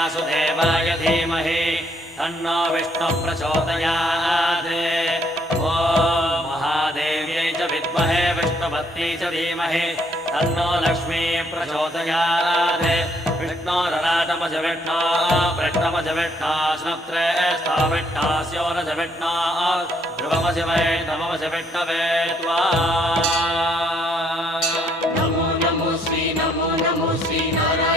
वासुदेवाय धीमहि तन्नो विष्णुः प्रचोदयात् ॐ महादेव्यै च विद्महे विष्णुपत्न्यै च धीमहि तन्नो लक्ष्मी प्रचोदयात् विष्णोरराटमज विष्णो वृष्णमज विष्णो स्नप्त्रे स्थाविष्णास्योरज विष्णो ध्रुवमज वै नममज विष्णवे त्वा नमो नमो श्री नारायण